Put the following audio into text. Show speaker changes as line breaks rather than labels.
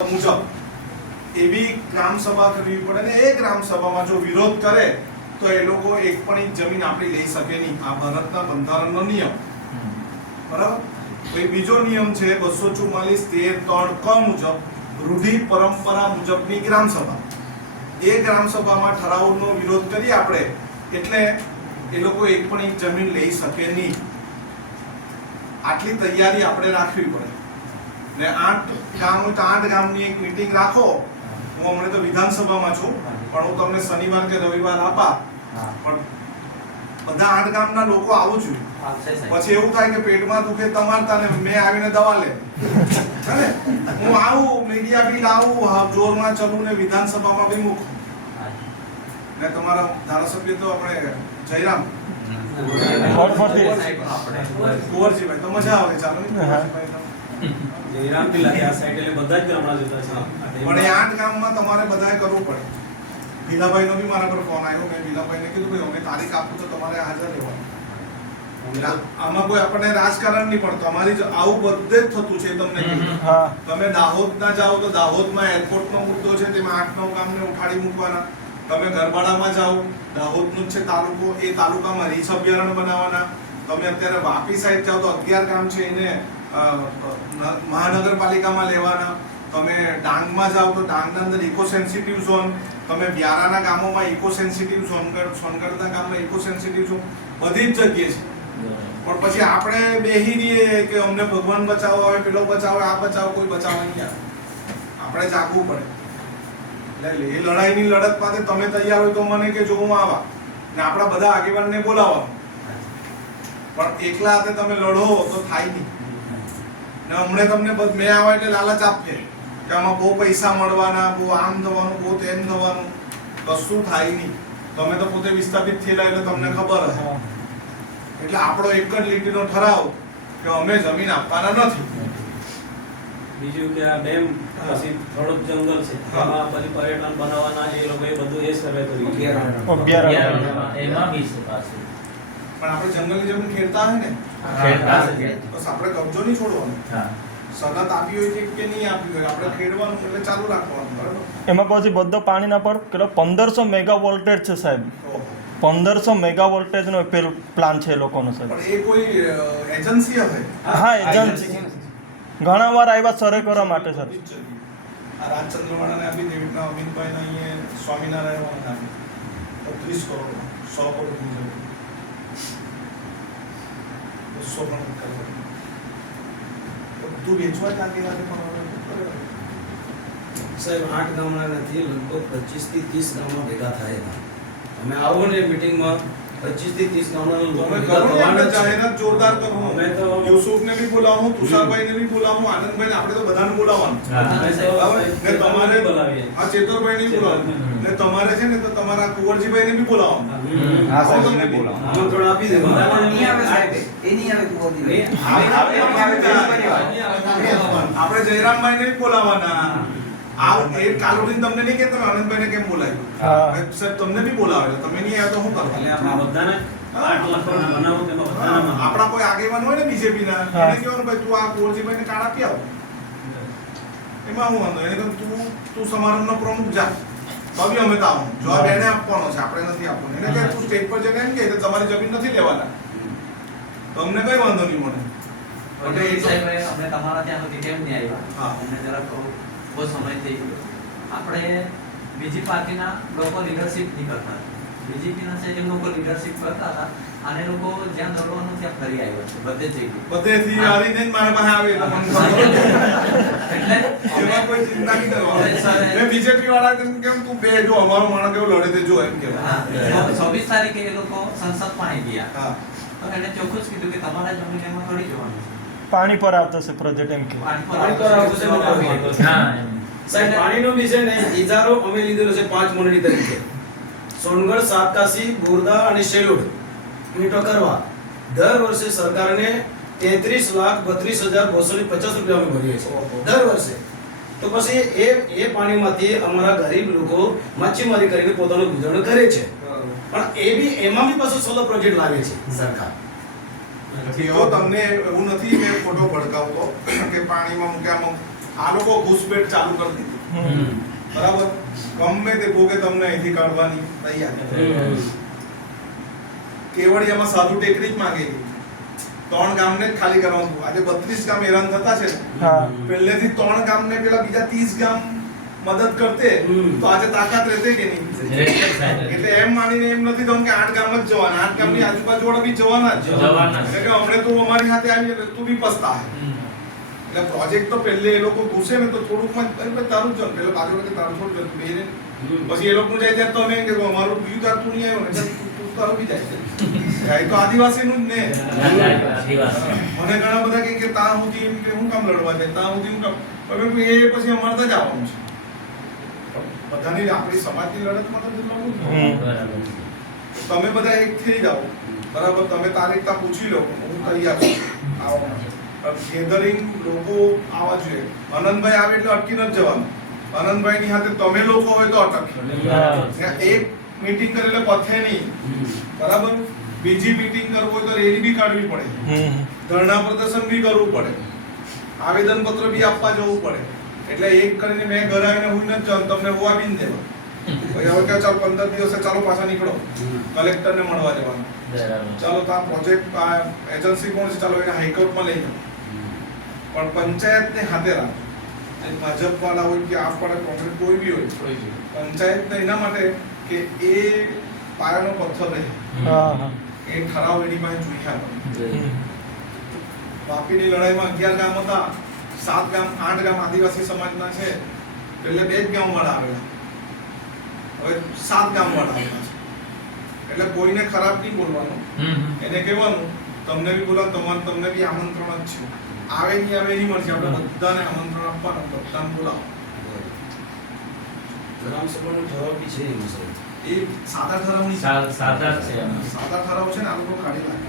મુજબ એવી ગ્રામ સભા કરવી પડે ને એ ગ્રામ સભામાં જો વિરોધ કરે, તો એ લોકો એક પણ જમીન આપણી લઈ શકે નહીં. આ ભારતના બંધારણનો નિયમ. બરાબર? બીજો નિયમ છે બસો ચુમ્માલીસ તેર ત્રણ ક મુજબ, રૂઢિ પરંપરા મુજબની ગ્રામ સભા એ ગ્રામ સભામાં ઠરાવનો વિરોધ કરીએ આપણે, એટલે એ લોકો એક પણ જમીન લઈ શકે નહીં. આટલી તૈયારી આપણે રાખવી પડે. ને આઠ ગામ હોય તો આઠ ગામની એક મીટિંગ રાખો. હું હમણાં તો વિધાનસભામાં છું પણ હું તમને શનિવાર કે રવિવાર આપા. પણ બધા આઠ ગામના લોકો આવું જોઈએ પછી એવું થાય કે પેટમાં દુખે તમારતા ને મેં આવીને દવા લે. હું આવું મીડિયા બી આવું જોરમાં ચલું ને વિધાનસભામાં બી મૂકું. ને તમારા ધારાસભ્ય તો આપણે જયરામ. કુંવરજીભાઈ તો મજા આવે ચાલો. ને કુંવરજીભાઈ તો.
જયરામ પિલાની આ સાઈડ એટલે બધા જ ગામડા જતા છે.
પણ એ આઠ ગામમાં તમારે બધાએ કરવું પડે. ભીલાભાઈનો બી મારા પર ફોન આવ્યો મેં ભીલાભાઈને કીધું ભાઈ અમે તારીખ આપું તો તમારે હાજર રહેવાનું. આમાં કોઈ આપણને રાજકારણ નહીં પણ અમારી આવું બધે જ થતું છે તમને તમે દાહોદ ના જાઓ તો દાહોદમાં એરપોર્ટનો મુદ્દો છે તેમાં આઠ નવ ગામને ઉઠાડી મૂકવાના. તમે ગરબાડામાં જાઓ દાહોદનું જ છે તાલુકો એ તાલુકામાં રીછ અભયારણ્ય બનાવવાના. તમે અત્યારે વાપી સાઈડ જાઓ તો અગિયાર ગામ છે એને ન- મહાનગરપાલિકામાં લેવાના. તમે ડાંગમાં જાઓ તો ડાંગના અંદર ઇકો સેન્સિટિવ ઝોન તમે વ્યારાના ગામોમાં ઇકો સેન્સિટિવ સોનગઢ સોનગઢના ગામમાં ઇકો સેન્સિટિવ ઝોન બધી જ જગ્યાએ છે. પણ પછી આપણે બેહી રહીએ કે અમને ભગવાન બચાવો આવે પેલો બચાવો આ બચાવો કોઈ બચાવો નહીં આવે. આપણે જાગવું પડે. એટલે એ લડાઈની લડત માટે તમે તૈયાર હોય તો મને કે જો હું આવા. ને આપણા બધા આગેવાનને બોલાવવા પણ એકલા હાથે તમે લડો તો થાય નહીં. ને હમણે તમને મેં આવા એટલે લાલચ આપશે કે આમાં બહુ પૈસા મળવાના બહુ આમ થવાનું બહુ તેમ થવાનું. કશું થાય નહીં. તમે તો પોતે વિસ્થાપિત થયેલા એટલે તમને ખબર હશે. એટલે આપણો એક જ લીટીનો ઠરાવ કે અમે જમીન આપવાના નથી.
બીજું કે આ ડેમ પછી થોડુંક જંગલ છે. એમાં પછી પર્યટન બનાવવાના એ લોકોએ બધું એ સર્વે કર્યું. છે.
એમાં બી છે પાછું.
પણ આપણે જંગલની જમીન ખેડતા હોય ને. બસ આપણે કબજો નહીં છોડવાનો.
હા.
સનત આપી હોય કે- કે નહીં આપી હોય આપણે ખેડવાનું એટલે ચાલુ રાખવાનું બરાબર?
એમાં પછી બધો પાણીના પર કેટલો પંદરસો મેગા વોલ્ટેજ છે સાહેબ. પંદરસો મેગા વોલ્ટેજનો પેલું પ્લાન છે એ લોકોનો સાહેબ.
એ કોઈ એજન્સી હશે
હા એજન્સી ઘણા વાર આવ્યા સરે કરવા માટે સર.
આ રાજચંદ્રવાળાને આપી દેવી રીતના અમિતભાઈને અહીંયા સ્વામિનારાયણ આપી. તો ત્રીસ કરોડ સો કરોડ જરૂર પણ બધું વેચવા લાગી પણ?
સાહેબ આઠ ગામના નથી લગભગ પચીસથી ત્રીસ ગામના ભેગા થાય અમે આવો ને મિટિંગમાં પચીસથી ત્રીસ.
જાહેરાત જોરદાર કરો
અમે તો-
યુસુફને બી બોલાવું તુષારભાઈને બી બોલાવું આનંદભાઈને આપણે તો બધાને બોલાવવાનું? ને તમારે આ ચેતરભાઈને બી બોલાવવાનું ને તમારે છે ને તો તમારા કુંવરજીભાઈને બી બોલાવવાનું
હા, સાહેબ,
તમને.
આપી
નહીં આવે સાહેબ એ નહીં આવે.
નહીં.
આપણે જયરામભાઈને બોલાવવાના આ એ કાલોડી તમને નહીં કે તમે આનંદભાઈને કેમ બોલાવ્યું? સાહેબ તમને બી બોલાવે તમે નહીં આવે તો શું
એટલે બધાને આઠ લાખોના બનાવો તેમાં બધાના બનાવો.
આપણા કોઈ આગેવાન હોય ને બીજેપી ના એને કહેવાનું ભાઈ તું આ કુંવરજીભાઈને કાર્ડ આપી આવ. એમાં હું વાંધો એને કહ્યું તું તું સમારંભનો પ્રમુખ જા. તો બી અમે તો આવું. જવાબ એને આપવાનો છે. આપણે નથી આપવાનો. એને કહે તું સ્ટેજ પર જઈને એમ કે તમારી જમીન નથી લેવાના. તો અમને કઈ વાંધો નહીં મને.
સાહેબે અમને તમારા ત્યાં સુધી કેમ નહીં આવ્યા?
હા.
અમને જરા થોડું બહુ સમય થઈ ગયો. આપણે બીજી પાર્ટીના લોકો લીડરશિપ નહીં કરતા બીજેપીના છે એ લોકો લીડરશિપ કરતા હતા. અને લોકો જ્યાં દોડવાનું ત્યાં ફરી આવ્યો છે બધે જ બધે
થી આવીને જ મારા પાસે આવે એટલે એમાં કોઈ ચિંતા નહીં કરવાની. મેં બીજેપી વાળા કેમ તું બે જો અમારો માણસ કેવો લડે તે જો એમ કે.
હા, છવ્વીસ તારીખે એ લોકો સંસદમાં આવી ગયા.
હા.
તો એને ચોખ્ખું જ કીધું કે તમારા જમીન એમાં થોડી જવાનું છે.
પાણી પર આવતો છે પ્રોજેક્ટ એમ કે.
પાણી પર
આવતો
હા,
સાહેબ પાણીનો બી છે ને ઇજારો અમે લીધેલો છે પાંચ મંડળી તરીકે. સોનગઢ સાતકાસી બોરદા અને શેલોડ. મીટો કરવા. દર વર્ષે સરકારને તેત્રીસ લાખ બત્રીસ હજાર બસો ને પચાસ રૂપિયા અમે ભરીએ છીએ. દર વર્ષે. તો પછી એ એ પાણીમાંથી અમારા ગરીબ લોકો માછીમારી કરીને પોતાનું ગુજરાન કરે છે. પણ એ બી એમાં બી પાછું સોલર પ્રોજેક્ટ લાવે છે સરકાર.
તો તમને એવું નથી કે ખોટો ભડકાવતો કે પાણીમાં મૂક્યામાં આ લોકો ઘૂસપેઠ ચાલુ કરી દીધી. બરાબર? ગમે તે ભોગે તમને અહીંથી કાઢવાની તૈયાર કેવડિયામાં સાધુ ટેકરી જ માંગેલી ત્રણ ગામને જ ખાલી કરવાનું. આજે બત્રીસ ગામ હેરાન થતા છે પેલેથી
ત્રણ
પહેલેથી ત્રણ ગામને પેલા બીજા ત્રીસ ગામ મદદ કરતે તો આજે તાકાત રહેતે કે નહીં? એટલે એમ માનીને એમ નથી કે આઠ ગામ જ જવાના. આઠ ગામની આજુબાજુ વાળા બી જવાના જ.
જવાના
એટલે હમણે તું અમારી સાથે આવી એટલે તું બી પસ્તા એટલે પ્રોજેક્ટ તો પહેલે એ લોકો ઘૂસે ને તો થોડુંક તારું જ પેલો બાજુ કે તારું થોડું જતું પછી એ લોકો જાય ત્યારે તો અમે કે અમારું બીજું તાર તું નહીં આવ્યો ને. તું- તારું બી જાય જાય તો આદિવાસીનું જ ને. મને ઘણા બધા કે તા સુધી એમ કે હું કામ લડવા જાય? તા સુધી હું કામ એ પછી અમારે ત્યાં જ આવવાનું છે. બધાની આપણી સમાજની લડતમાં તો લડવું ને. તમે બધા એક થઈ જાઓ. બરાબર? તમે તારીખતા પૂછી લો. હું તૈયાર છું આવવા માટે. ગેધરિંગ લોકો આવવા જોઈએ અનંતભાઈ આવે એટલે અટકી નથી જવાનું. ની સાથે તમે લોકો હોય તો અટકે એક મીટિંગ કરે પથે નહીં. બરાબર? બીજી મીટિંગ કરવું હોય તો રેલી બી કાઢવી પડે. ધરણા પ્રદર્શન બી કરવું પડે. આવેદન પત્ર બી આપવા જવું પડે. એટલે એક કરીને મેં ઘરે આવીને હું નથી જવાનું તમને હું બી દેવા. પછી હવે કે ચાલ પંદર દિવસે ચાલો પાછા નીકળો. કલેક્ટરને મળવા જવાનું ચાલો તો આ પ્રોજેક્ટ આ એજન્સી કોણ છે? ચાલો એને હાઈકોર્ટમાં લઈ જાઓ. પણ પંચાયતને હાથે રાખો. ભાજપ વાળા હોય કે આપ વાળા કોંગ્રેસ કોઈ બી હોય પંચાયતને એના માટે કે એ પાયાનો પથ્થર રહે.
હા હા.
એ ઠરાવ એની પાસે જોઈએ આપણને. બાપીની લડાઈમાં અગિયાર ગામ હતા. સાત ગામ આઠ ગામ આદિવાસી સમાજના છે. એટલે બે જ ગામ વાળા આવેલા. હવે સાત ગામ વાળા આવેલા છે. એટલે કોઈને ખરાબ નહીં બોલવાનું. એને કહેવાનું તમને બી બોલાવ તમારે તમને બી આમંત્રણ જ છે. આવે નહીં આવે એની મરજી આપણે બધાને આમંત્રણ આપવાનું બધાને બોલાવો.
ગ્રામસભાનો જવાબ બી છે એમાં સાહેબ.
એ સાદા ઠરાવની
સાદા છે.
સાદા ઠરાવ છે ને આ લોકો કાઢી નાખે